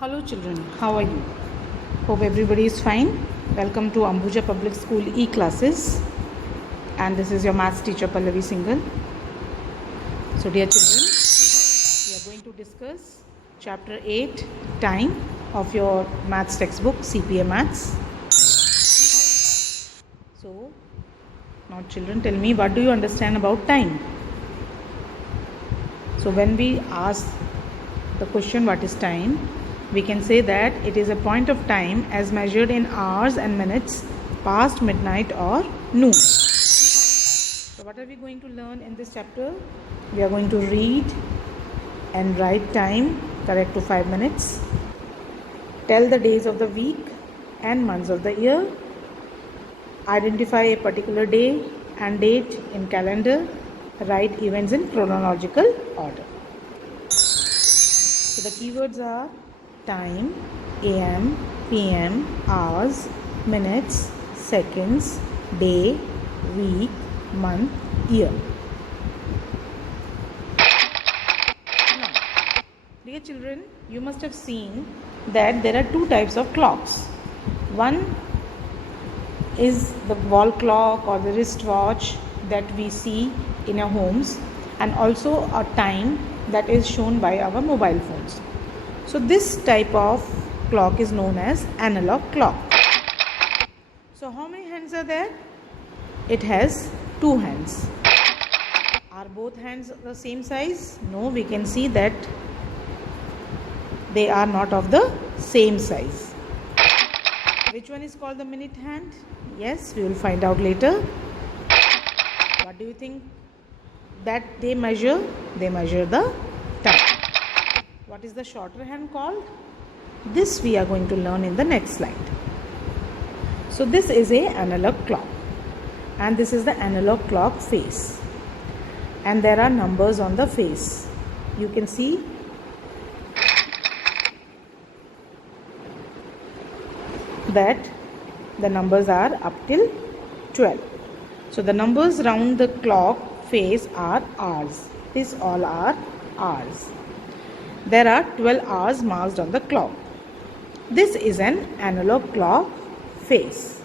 Hello children, how are you? Hope everybody is fine. Welcome to Ambuja Public School e-classes, and this is your maths teacher Pallavi Singhal. So dear children, we are going to discuss chapter 8, time, of your maths textbook CPA Maths. So now children, tell me, what do you understand about time? So when we ask the question what is time, we can say that it is a point of time as measured in hours and minutes past midnight or noon. So what are we going to learn in this chapter? We are going to read and write time correct to 5 minutes, tell the days of the week and months of the year, identify a particular day and date in calendar, write events in chronological order. So the keywords are time, AM, PM, hours, minutes, seconds, day, week, month, year. Now, dear children, you must have seen that there are two types of clocks. One is the wall clock or the wristwatch that we see in our homes, and also a time that is shown by our mobile phones. So this type of clock is known as analog clock. So how many hands are there? It has 2 hands. Are both hands the same size? No, we can see that they are not of the same size. Which one is called the minute hand? Yes, we will find out later. What do you think that they measure? They measure the time. What is the shorter hand called? This we are going to learn in the next slide. So this is a analog clock, and this is the analog clock face, and there are numbers on the face. You can see that the numbers are up till 12. So the numbers round the clock face are hours. These all are hours. There are 12 hours marked on the clock. This is an analog clock face.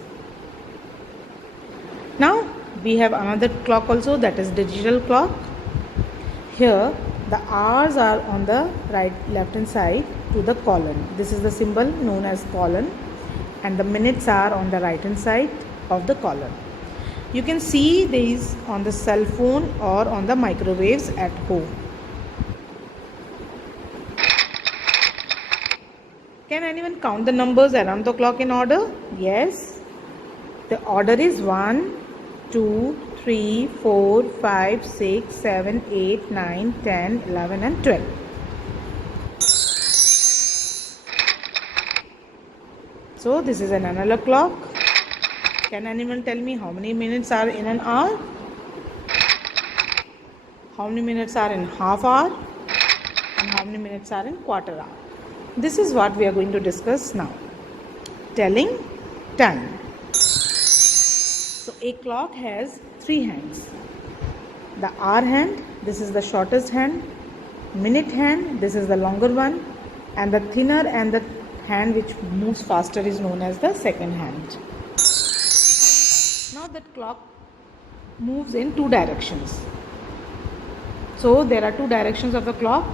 Now we have another clock also, that is digital clock. Here the hours are on the left hand side to the colon. This is the symbol known as colon, and the minutes are on the right hand side of the colon. You can see these on the cell phone or on the microwaves at home. Can anyone count the numbers around the clock in order? Yes. The order is 1, 2, 3, 4, 5, 6, 7, 8, 9, 10, 11 and 12. So this is an analog clock. Can anyone tell me how many minutes are in an hour? How many minutes are in half hour? And how many minutes are in quarter hour? This is what we are going to discuss now. Telling time. So a clock has 3 hands. The hour hand, this is the shortest hand. Minute hand, this is the longer one. And the thinner and the hand which moves faster is known as the second hand. Now that clock moves in 2 directions. So there are 2 directions of the clock.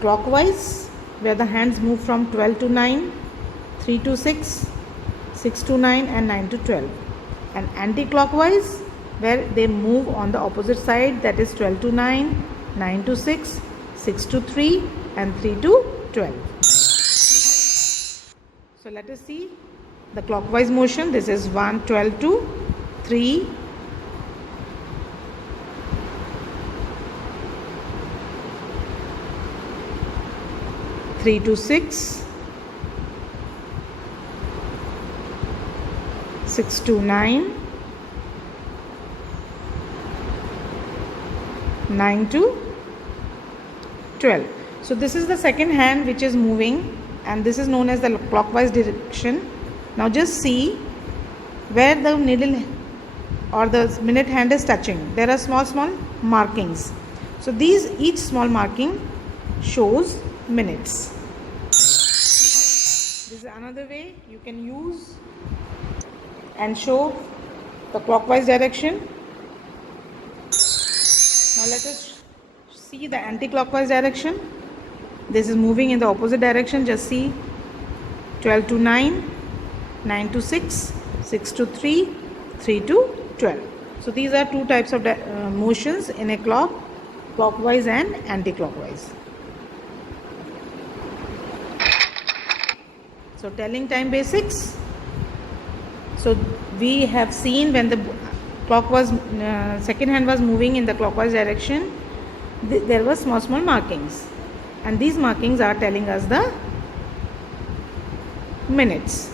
Clockwise, where the hands move from 12 to 9, 3 to 6, 6 to 9 and 9 to 12. And anti-clockwise, where they move on the opposite side, that is 12 to 9, 9 to 6, 6 to 3 and 3 to 12. So let us see the clockwise motion. This is 1, 12 to 3, 3 to 6, 6 to 9, 9 to 12. So this is the second hand which is moving, and this is known as the clockwise direction. Now just see where the needle or the minute hand is touching. There are small markings. So each small marking shows minutes. This is another way you can use and show the clockwise direction. Now let us see the anti-clockwise direction. This is moving in the opposite direction. Just see 12 to 9, 9 to 6, 6 to 3, 3 to 12. So these are two types of motions in a clock, clockwise and anti-clockwise. So telling time basics. So we have seen when the clock was second hand was moving in the clockwise direction, there were small markings, and these markings are telling us the minutes.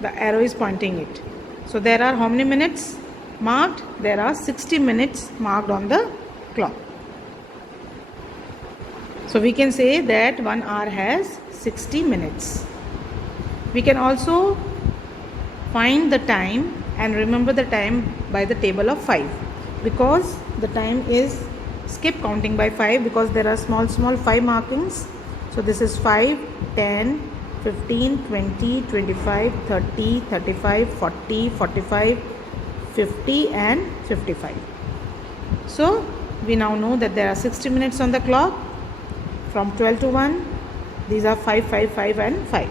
The arrow is pointing it. So there are how many minutes marked? There are 60 minutes marked on the clock. So we can say that 1 hour has 60 minutes. We can also find the time and remember the time by the table of 5, because the time is skip counting by 5, because there are small 5 markings. So this is 5, 10, 15, 20, 25, 30, 35, 40, 45, 50 and 55. So we now know that there are 60 minutes on the clock from 12 to 1. These are 5, 5, 5 and 5.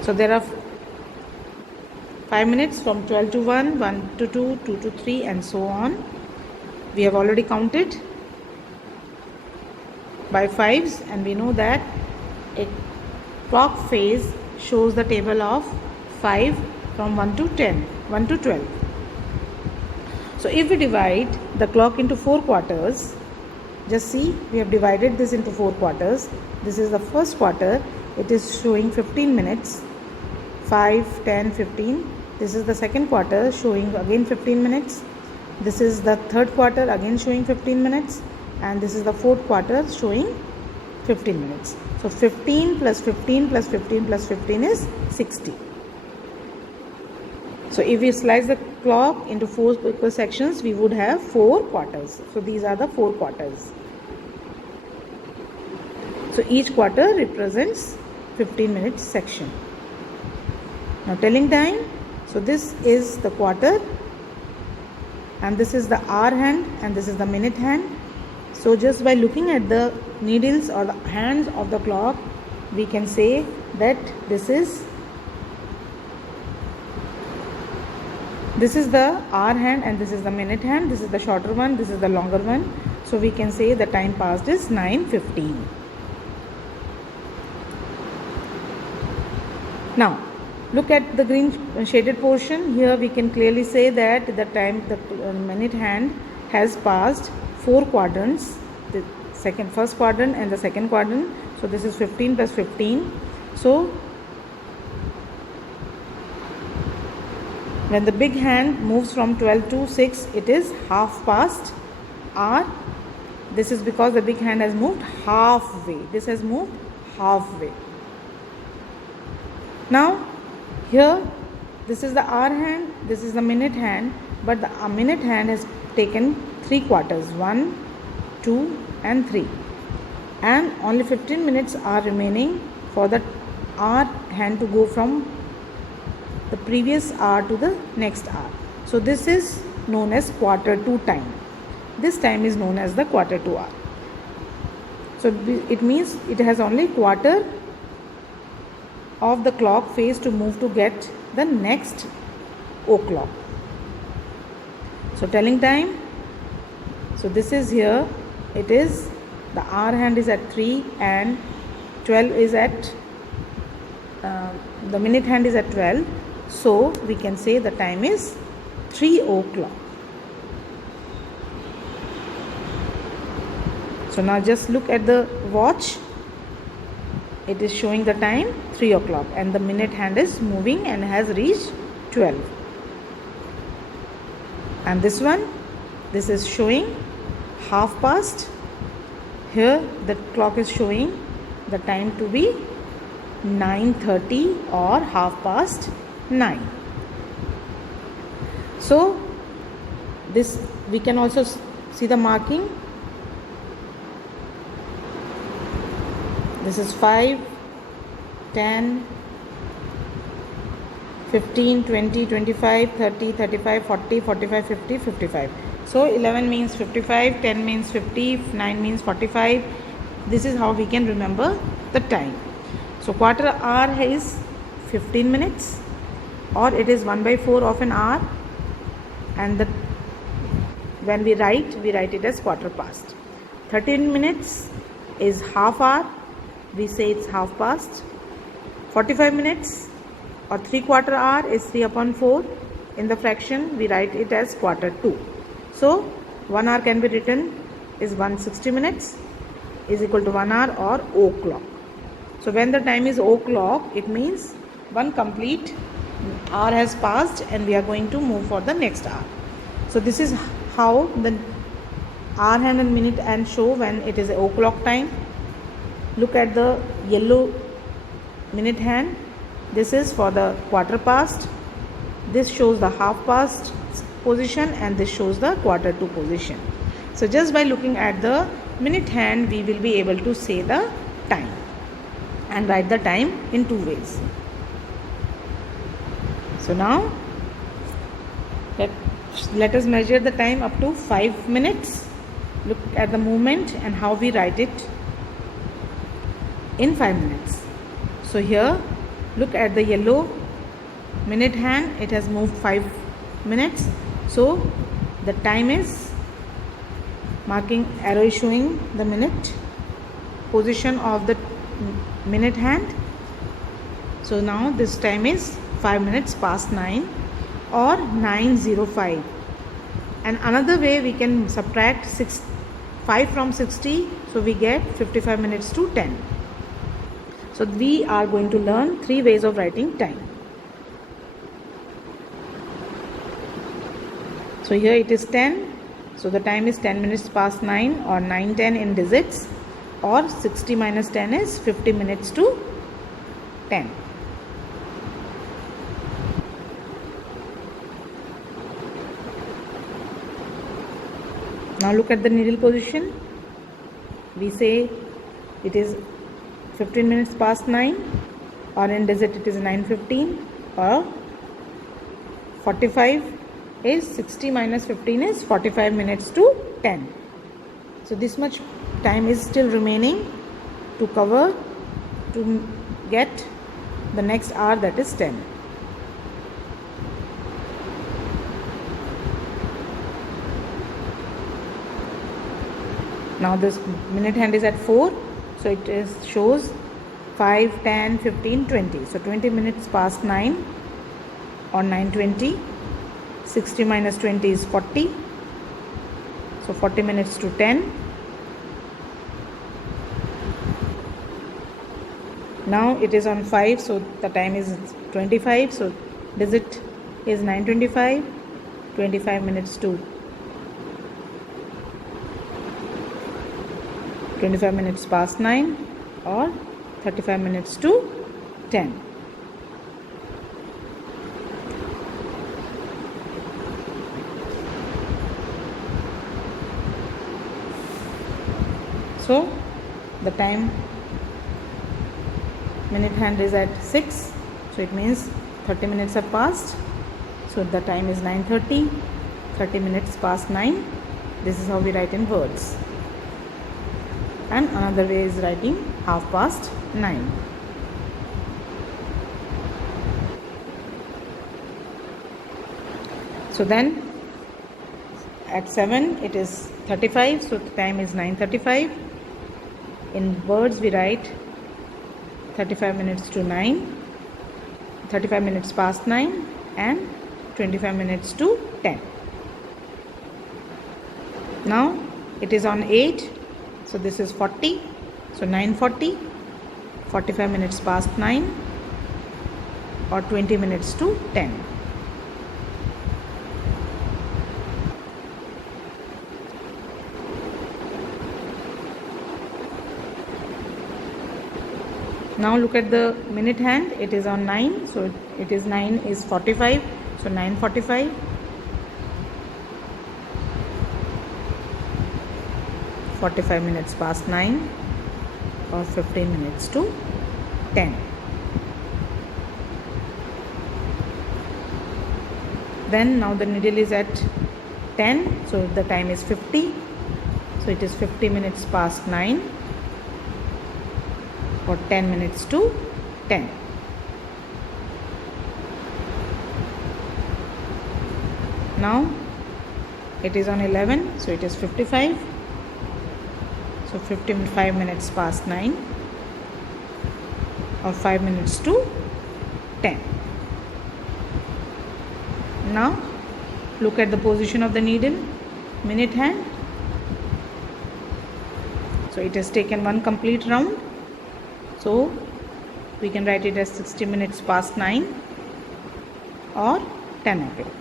So there are 5 minutes from 12 to 1, 1 to 2, 2 to 3 and so on. We have already counted by 5s, and we know that a clock phase shows the table of 5 from 1 to 10, 1 to 12. So if we divide the clock into 4 quarters, just see, we have divided this into 4 quarters. This is the first quarter. It is showing 15 minutes, 5, 10, 15. This is the second quarter, showing again 15 minutes. This is the third quarter, again showing 15 minutes. And this is the fourth quarter, showing 15 minutes. So 15 plus 15 plus 15 plus 15 is 60. So if we slice the clock into 4 equal sections, we would have 4 quarters. So these are the 4 quarters. So each quarter represents 15 minutes section. Now telling time. So this is the quarter, and this is the hour hand, and this is the minute hand. So just by looking at the needles or the hands of the clock, we can say that this is the hour hand and this is the minute hand. This is the shorter one, this is the longer one. So we can say the time passed is 9:15. Now look at the green shaded portion. Here we can clearly say that the minute hand has passed 4 quadrants, the first quadrant and the second quadrant. So this is 15 plus 15. So when the big hand moves from 12 to 6, it is half past hour. This is because the big hand has moved halfway. This has moved halfway. Now here, this is the hour hand, this is the minute hand, but the minute hand has taken 3 quarters, 1, 2 and 3, and only 15 minutes are remaining for the hour hand to go from the previous hour to the next hour. So this is known as quarter to time. This time is known as the quarter to hour. So it means it has only quarter of the clock phase to move to get the next o'clock. So telling time. So this is here, it is the hour hand is at 3 and 12 is at the minute hand is at 12. So we can say the time is 3 o'clock. So now just look at the watch. It is showing the time 3 o'clock and the minute hand is moving and has reached 12. And this one, this is showing half past. Here the clock is showing the time to be 9:30 or half past 9. So this we can also see the marking This is 5, 10, 15, 20, 25, 30, 35, 40, 45, 50, 55. So 11 means 55, 10 means 50, 9 means 45. This is how we can remember the time. So quarter hour is 15 minutes, or it is 1/4 of an hour, and when we write it as quarter past. 13 minutes is half hour, we say it's half past. 45 minutes or 3/4 hour is 3/4. In the fraction we write it as quarter to. So 1 hour can be written is 160 minutes is equal to 1 hour or o'clock. So when the time is o'clock, it means one complete hour has passed and we are going to move for the next hour. So this is how the hour hand and minute hand show when it is o'clock time. Look at the yellow minute hand. This is for the quarter past. This shows the half past position and this shows the quarter to position. So just by looking at the minute hand, we will be able to say the time and write the time in two ways. So now let us measure the time up to 5 minutes. Look at the movement and how we write it in 5 minutes. So here look at the yellow minute hand, it has moved 5 minutes. So the time is marking arrow is showing the minute position of the minute hand. So now this time is 5 minutes past 9 or 9:05. And another way we can subtract 5 from 60, so we get 55 minutes to 10. So we are going to learn 3 ways of writing time. So here it is 10. So the time is 10 minutes past 9 or 9:10 in digits, or 60 minus 10 is 50 minutes to 10. Now look at the needle position. We say it is 15 minutes past 9, or in digit it is 9:15, or 45 is 60 minus 15 is 45 minutes to 10. So this much time is still remaining to cover to get the next hour, that is 10. Now this minute hand is at 4, so it shows 5, 10, 15, 20. So 20 minutes past 9 or 9:20. 60 minus 20 is 40. So 40 minutes to 10. Now it is on 5, so the time is 25. So digit is 9:25. 25 minutes to 25 minutes past 9 or 35 minutes to 10. So the time minute hand is at 6, so it means 30 minutes have passed. So the time is 9:30, 30 minutes past 9. This is how we write in words. And another way is writing half past 9. So then at 7 it is 35, so the time is 9:35. In words we write 35 minutes to 9, 35 minutes past 9 and 25 minutes to 10. Now it is on 8, so this is 40, so 9:40, 45 minutes past 9 or 20 minutes to 10. Now look at the minute hand, it is on 9, so it is 9 is 45, so 9:45, 45 minutes past 9 or 15 minutes to 10. Then now the needle is at 10, so the time is 50. So it is 50 minutes past 9 or 10 minutes to 10. Now it is on 11, so it is 55. So 55 minutes past 9 or 5 minutes to 10. Now look at the position of the needle, minute hand. So it has taken one complete round. So we can write it as 60 minutes past 9 or 10 o'clock.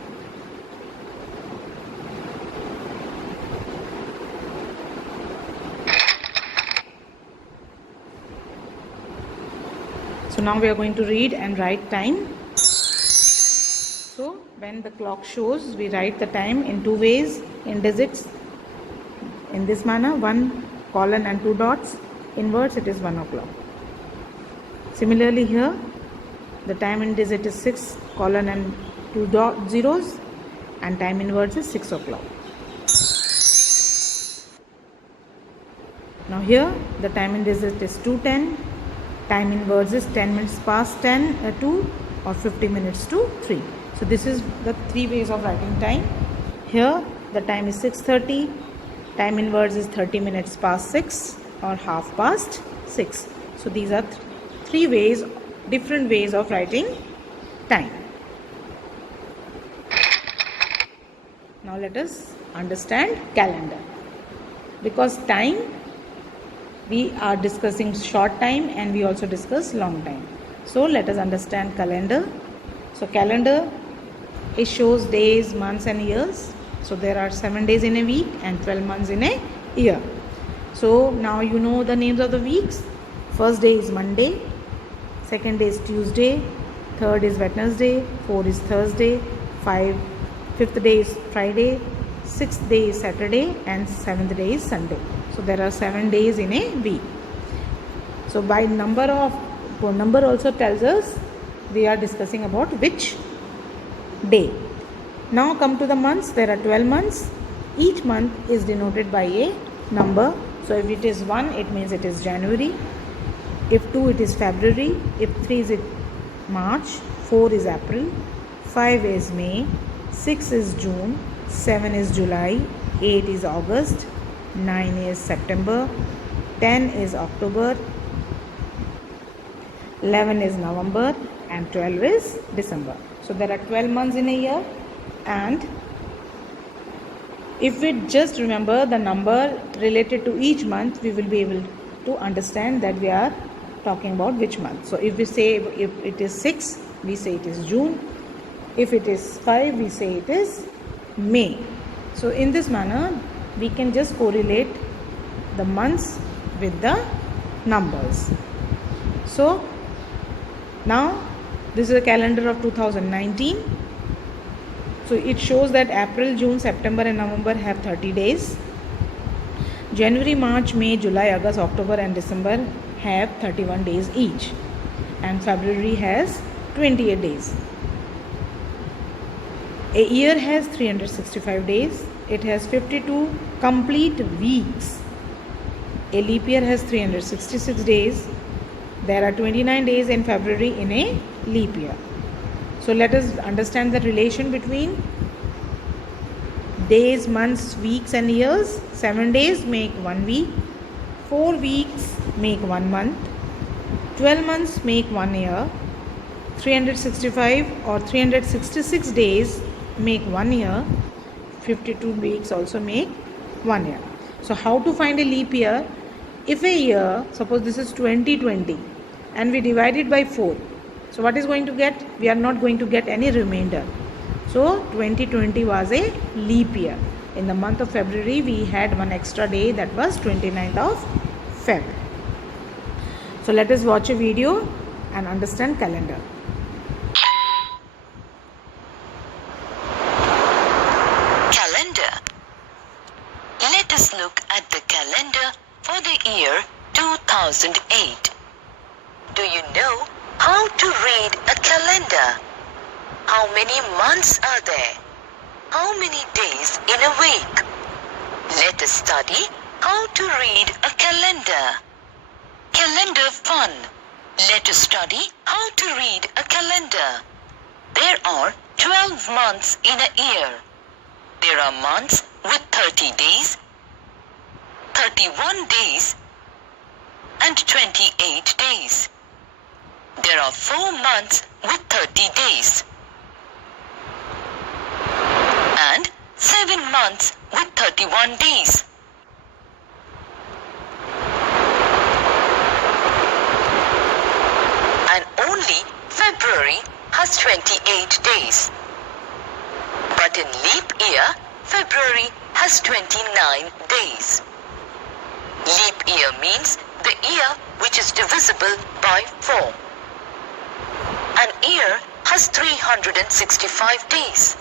So now we are going to read and write time. So when the clock shows, we write the time in two ways, in digits. In this manner, 1 colon and 2 dots. Inwards it is 1 o'clock. Similarly here, the time in digit is 6 colon and 2 zeros, and time inwards is 6 o'clock. Now here the time in digit is 2:10. Time inwards is 10 minutes past 2 or 50 minutes to 3. So this is the three ways of writing time. Here the time is 6:30. Time inwards is 30 minutes past 6 or half past 6. So these are three ways, different ways of writing time. Now let us understand calendar. Because time, we are discussing short time and we also discuss long time. So let us understand calendar. So calendar, it shows days, months and years. So there are 7 days in a week and 12 months in a year. So now you know the names of the weeks. First day is Monday, second day is Tuesday, third is Wednesday, fourth is Thursday, fifth day is Friday, sixth day is Saturday, and seventh day is Sunday. So there are 7 days in a week. So by number also tells us we are discussing about which day. Now come to the months. There are 12 months. Each month is denoted by a number. So if it is 1, it means it is January. If 2, it is February. If 3, is it March. 4 is April. 5 is May. 6 is June. 7 is July. 8 is August. 9 is September. 10 is October. 11 is November. And 12 is December. So there are 12 months in a year. And if we just remember the number related to each month, we will be able to understand that we are talking about which month. So if we say, if it is 6, we say it is June. If it is 5, we say it is May. So in this manner, we can just correlate the months with the numbers. So now this is a calendar of 2019. So it shows that April, June, September and November have 30 days. January, March, May, July, August, October and December have 31 days each. And February has 28 days. A year has 365 days. It has 52 complete weeks. A leap year has 366 days. There are 29 days in February in a leap year. So let us understand the relation between days, months, weeks and years. 7 days make 1 week. 4 weeks make 1 month. 12 months make 1 year. 365 or 366 days make 1 year. 52 weeks also make 1 year. So how to find a leap year? If a year, suppose this is 2020 and we divide it by 4. So what is going to get? We are not going to get any remainder. So 2020 was a leap year. In the month of February, we had one extra day, that was 29th of Feb. So let us watch a video and understand calendar. Calendar. Let us look at the calendar for the year 2008. Do you know how to read a calendar? How many months are there? How many days in a week? Let us study how to read a calendar. Calendar fun. Let us study how to read a calendar. There are 12 months in a year. There are months with 30 days, 31 days, and 28 days. There are 4 months with 30 days and 7 months with 31 days. And only February has 28 days. But in leap year, February has 29 days. Leap year means the year which is divisible by 4. An year has 365 days,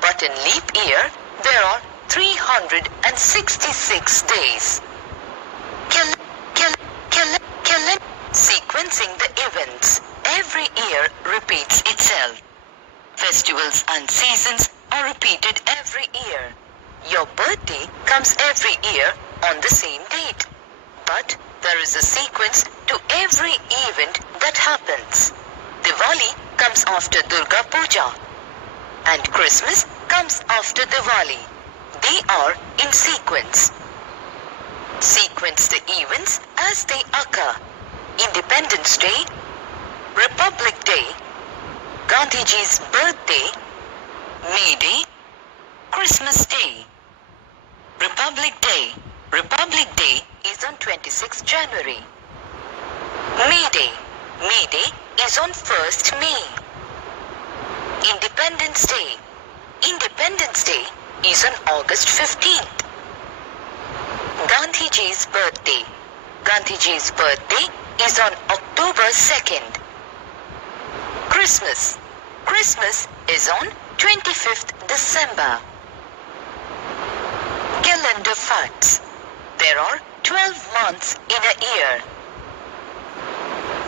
but in leap year there are 366 days. Sequencing the events. Every year repeats itself. Festivals and seasons are repeated every year. Your birthday comes every year on the same date. But there is a sequence to every event that happens. Diwali comes after Durga Puja and Christmas comes after Diwali. They are in sequence. Sequence the events as they occur. Independence Day, Republic Day, Gandhiji's birthday, May Day, Christmas Day. Republic Day. Republic Day is on 26th January. May Day. May Day is on 1st May. Independence Day. Independence Day is on August 15th. Gandhiji's birthday. Gandhiji's birthday is on October 2nd. Christmas. Christmas is on 25th December. Calendar facts. There are 12 months in a year.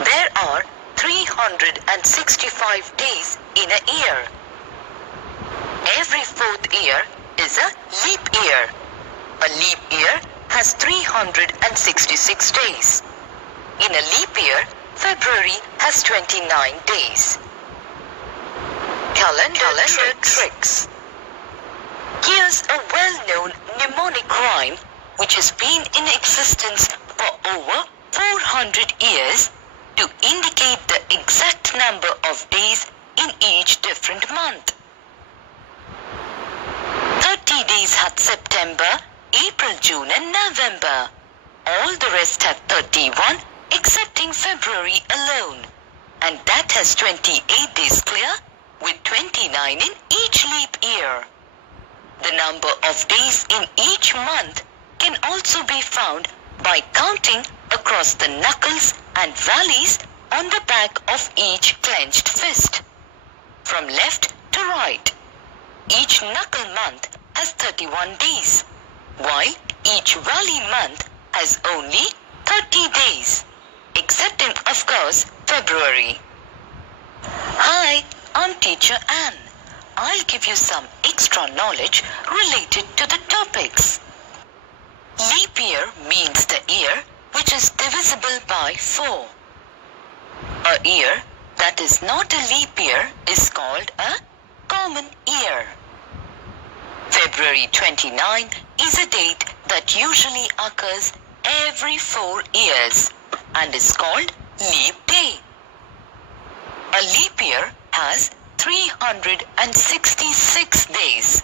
There are 365 days in a year. Every 4th year is a leap year. A leap year has 366 days. In a leap year, February has 29 days. Calendar tricks. Here's a well-known mnemonic rhyme which has been in existence for over 400 years to indicate the exact number of days in each different month. 30 days had September, April, June and November. All the rest have 31 excepting February alone. And that has 28 days clear with 29 in each leap year. The number of days in each month can also be found by counting across the knuckles and valleys on the back of each clenched fist, from left to right. Each knuckle month has 31 days, while each valley month has only 30 days, excepting of course February. Hi, I'm Teacher Anne. I'll give you some extra knowledge related to the topics. Leap year means the year which is divisible by 4. A year that is not a leap year is called a common year. February 29 is a date that usually occurs every 4 years and is called leap day. A leap year has 366 days.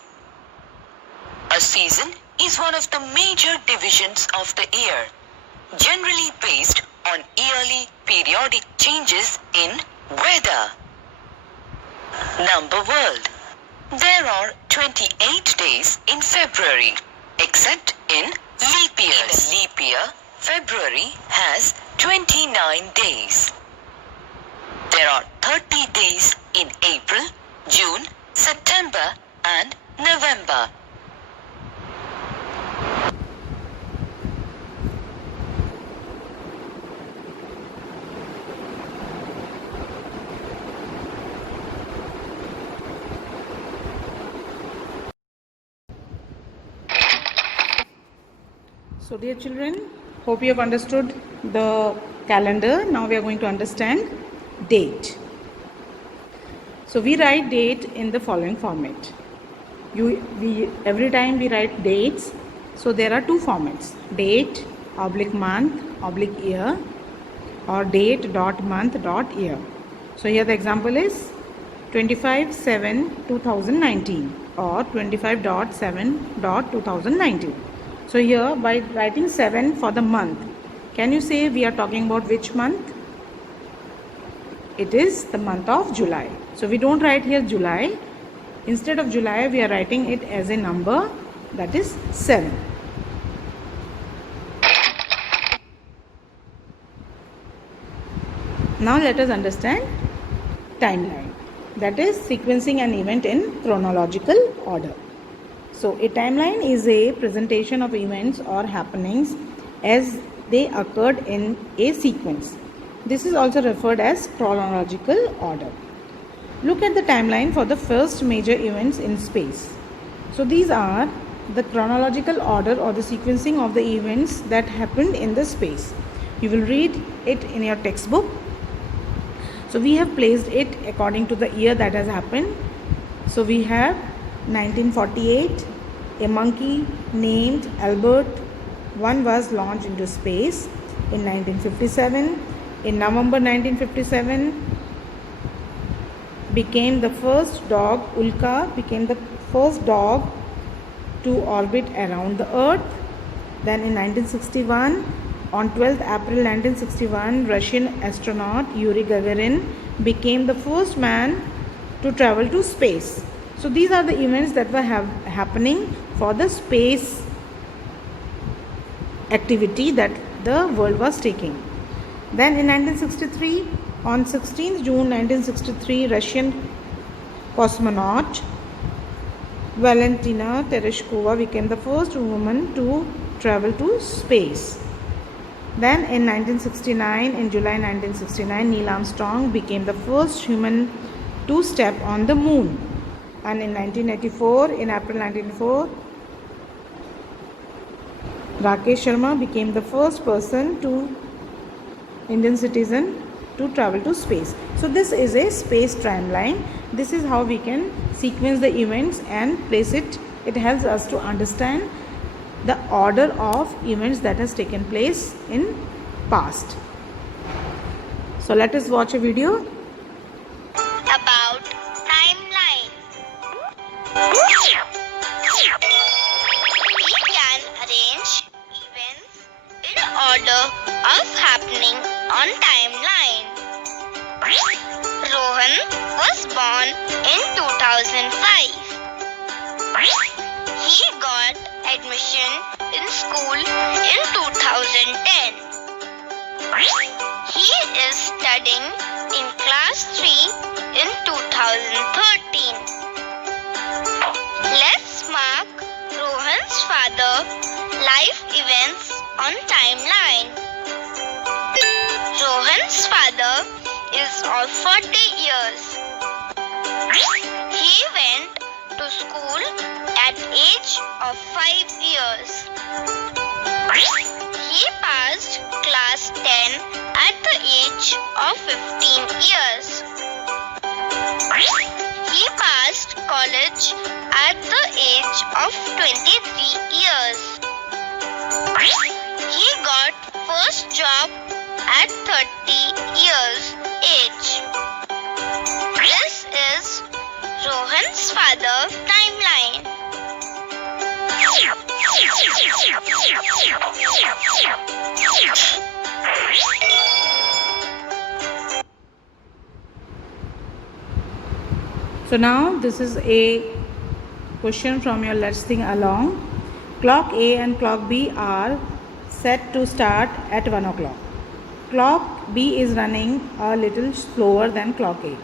A season is one of the major divisions of the year, generally based on yearly periodic changes in weather. Number world. There are 28 days in February, except in leap years. In a leap year, February has 29 days. There are 30 days in April, June, September and November. So dear children, hope you have understood the calendar. Now we are going to understand date. So we write date in the following format. Every time we write dates, so there are two formats: date /month /year, or date .month .year. So here the example is 25/7/2019 or 25.7.2019. So here by writing 7 for the month, can you say we are talking about which month? It is the month of July. So we don't write here July. Instead of July, we are writing it as a number, that is 7. Now let us understand timeline, that is sequencing an event in chronological order. So a timeline is a presentation of events or happenings as they occurred in a sequence. This is also referred as chronological order. Look at the timeline for the first major events in space. So these are the chronological order or the sequencing of the events that happened in the space. You will read it in your textbook. So we have placed it according to the year that has happened. So we have 1948, a monkey named Albert I was launched into space. In 1957, in November 1957, became the first dog, Ulka became the first dog to orbit around the Earth. Then in 1961, on 12th April 1961, Russian astronaut Yuri Gagarin became the first man to travel to space. So these are the events that were happening for the space activity that the world was taking. Then in 1963, on 16th June 1963, Russian cosmonaut Valentina Tereshkova became the first woman to travel to space. Then in 1969, in July 1969, Neil Armstrong became the first human to step on the moon. And in 1984, in April 1984, Rakesh Sharma became the first Indian citizen to travel to space. So this is a space timeline. This is how we can sequence the events and place it. It helps us to understand the order of events that has taken place in past. So let us watch a video about timeline. We can arrange events in order of happening on timeline. Rohan was born in 2005. He got admission in school in 2010. He is studying in class 3 in 2013. Let's mark Rohan's father life events on timeline. Rohan's father is of 40 years. He went to school at age of 5 years. He passed class 10 at the age of 15 years. He passed college at the age of 23 years. He got first job at 30 years age. This is Rohan's father timeline. So now this is a question from your Let's Think Along. Clock A and clock B are set to start at 1 o'clock. Clock B is running a little slower than clock A.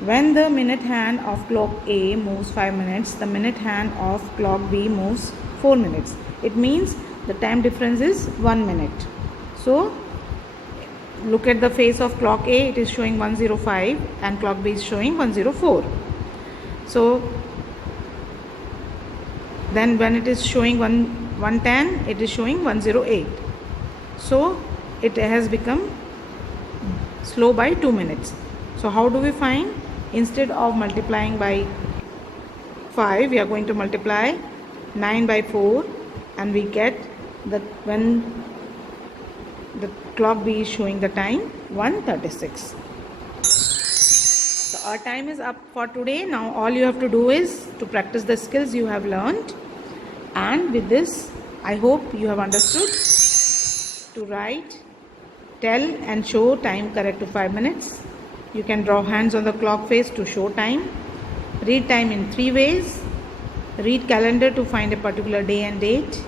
When the minute hand of clock A moves 5 minutes, the minute hand of clock B moves 4 minutes. It means the time difference is 1 minute. So look at the face of clock A, it is showing 105 and clock B is showing 104. So then when it is showing 110, it is showing 108. So it has become slow by 2 minutes. So how do we find? Instead of multiplying by 5, we are going to multiply 9 by 4, and we get that when the clock B is showing the time 1:36. So our time is up for today. Now all you have to do is to practice the skills you have learned, and with this I hope you have understood to write, tell and show time correct to 5 minutes. You can draw hands on the clock face to show time. Read time in 3 ways. Read calendar to find a particular day and date,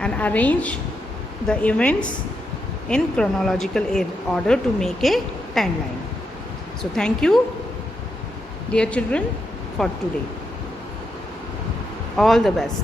and arrange the events in chronological order to make a timeline. So thank you, dear children, for today. All the best.